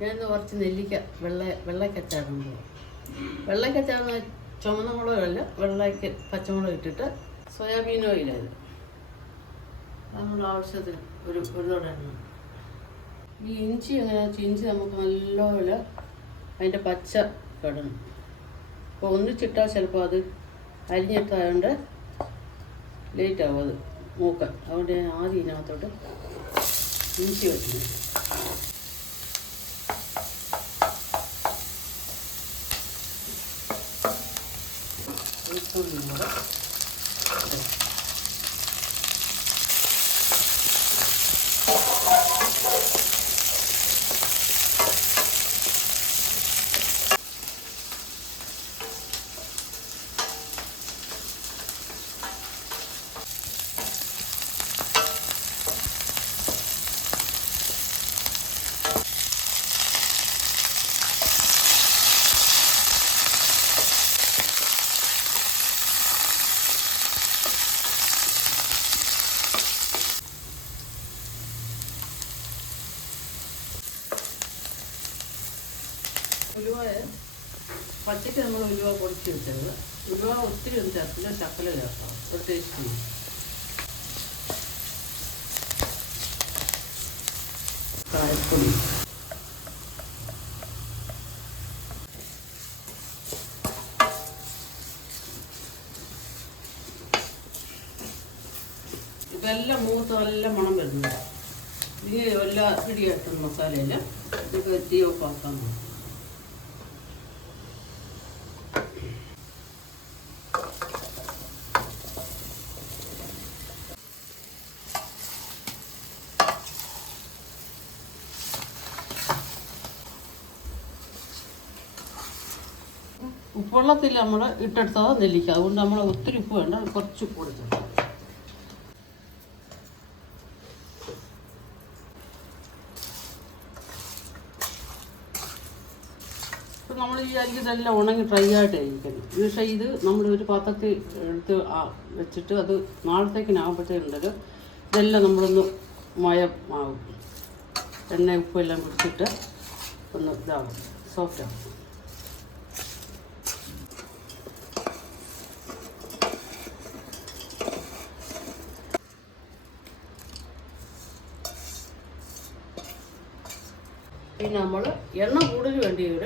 ഞാനിന്ന് കുറച്ച് നെല്ലിക്ക വെള്ളക്കച്ചാറുണ്ട്. വെള്ളക്കച്ചാറ് ചുമന്ന മുളകല്ല, വെള്ളയ്ക്ക് പച്ചമുളക് ഇട്ടിട്ട് സോയാബീൻ ഓയിലത് നമ്മുടെ ആവശ്യത്തിന് ഒരു തുടരണം. ഈ ഇഞ്ചി എങ്ങനെയാണെന്ന് വെച്ചാൽ ഇഞ്ചി നമുക്ക് നല്ലപോലെ അതിൻ്റെ പച്ച കിടണം. അപ്പോൾ ഒന്നിച്ചിട്ടാൽ ചിലപ്പോൾ അത് അരിഞ്ഞിട്ടായതുകൊണ്ട് ലേറ്റ് ആവും അത് മൂക്കാൻ. അതുകൊണ്ട് ഞാൻ ആദ്യം ഇതിനകത്തോട്ട് ഇഞ്ചി വയ്ക്കുന്നു. വെളുത്തുള്ളി കൂടെ ഉലുവ പച്ചയ്ക്ക് നമ്മൾ ഉലുവ പൊടിച്ച് വെച്ചത്. ഉലുവ ഒത്തിരി ഒന്നും ചേർത്തില്ല, ശക്കല ചേർക്കാം, ഒരു ടേസ്റ്റ്. കായപ്പൊടി, ഇതെല്ലാം മൂത്തെല്ലാം മണം വരുന്നുണ്ട്. ഇനി എല്ലാ പിടിയായിട്ടും മസാലയെല്ലാം ഇതൊക്കെ തീ ഓഫാക്കാൻ നോക്കും. ഉപ്പുവെള്ളത്തിൽ നമ്മൾ ഇട്ടെടുത്തത് നെല്ലിക്ക, അതുകൊണ്ട് നമ്മൾ ഒത്തിരി ഉപ്പ് വേണ്ട, കുറച്ച് ഉപ്പ് കൊടുത്തു. ഇപ്പം നമ്മൾ ഈ അരിക്കെല്ലാം ഉണങ്ങി ഡ്രൈ ആയിട്ട് കഴിക്കണം. പക്ഷേ ഇത് നമ്മൾ ഒരു പാത്രത്തിൽ എടുത്ത് വെച്ചിട്ട് അത് നാളത്തേക്കിനാകുമ്പോഴത്തേക്കുണ്ടല്ലോ ഇതെല്ലാം നമ്മളൊന്ന് മയമാകും. എണ്ണ ഉപ്പെല്ലാം പിടിച്ചിട്ട് ഒന്ന് ഇതാകും, സോഫ്റ്റ് ആകും. പിന്നെ നമ്മൾ എണ്ണ കൂടുതൽ വേണ്ടിയവർ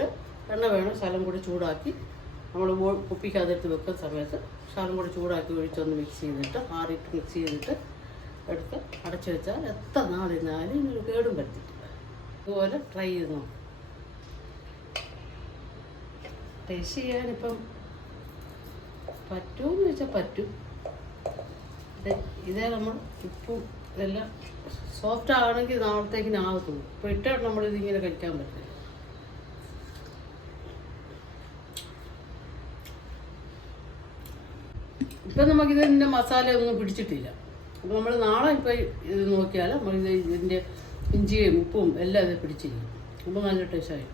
എണ്ണ വേണം, ശകലം കൂടി ചൂടാക്കി നമ്മൾ കുപ്പിക്കകത്തെടുത്ത് വെക്കുന്ന സമയത്ത് ശകലം കൂടി ചൂടാക്കി ഒഴിച്ചൊന്ന് മിക്സ് ചെയ്തിട്ട് ആറിയിട്ട് മിക്സ് ചെയ്തിട്ട് എടുത്ത് അടച്ചു വെച്ചാൽ എത്ര നാളിരുന്നാലും ഇങ്ങനെ കേടും പറ്റില്ല. അതുപോലെ ട്രൈ ചെയ്ത് നോക്കും. ടേസ്റ്റ് ചെയ്യാനിപ്പം പറ്റുമെന്ന് വെച്ചാൽ പറ്റും. ഇതേ നമ്മൾ ഉപ്പും ഇതെല്ലാം സോഫ്റ്റ് ആണെങ്കിൽ നാളത്തേക്കിനാകത്തുള്ളൂ. ഇപ്പോൾ ഇട്ടാൽ നമ്മളിതിങ്ങനെ കഴിക്കാൻ പറ്റില്ല. ഇപ്പം നമുക്കിതിൻ്റെ മസാല ഒന്നും പിടിച്ചിട്ടില്ല. അപ്പോൾ നമ്മൾ നാളെ ഇപ്പോൾ ഇത് നോക്കിയാൽ നമ്മളിത് ഇതിൻ്റെ ഇഞ്ചിയും ഉപ്പും എല്ലാം ഇത് പിടിച്ചിരിക്കും. അപ്പോൾ നല്ല ടേസ്റ്റായി.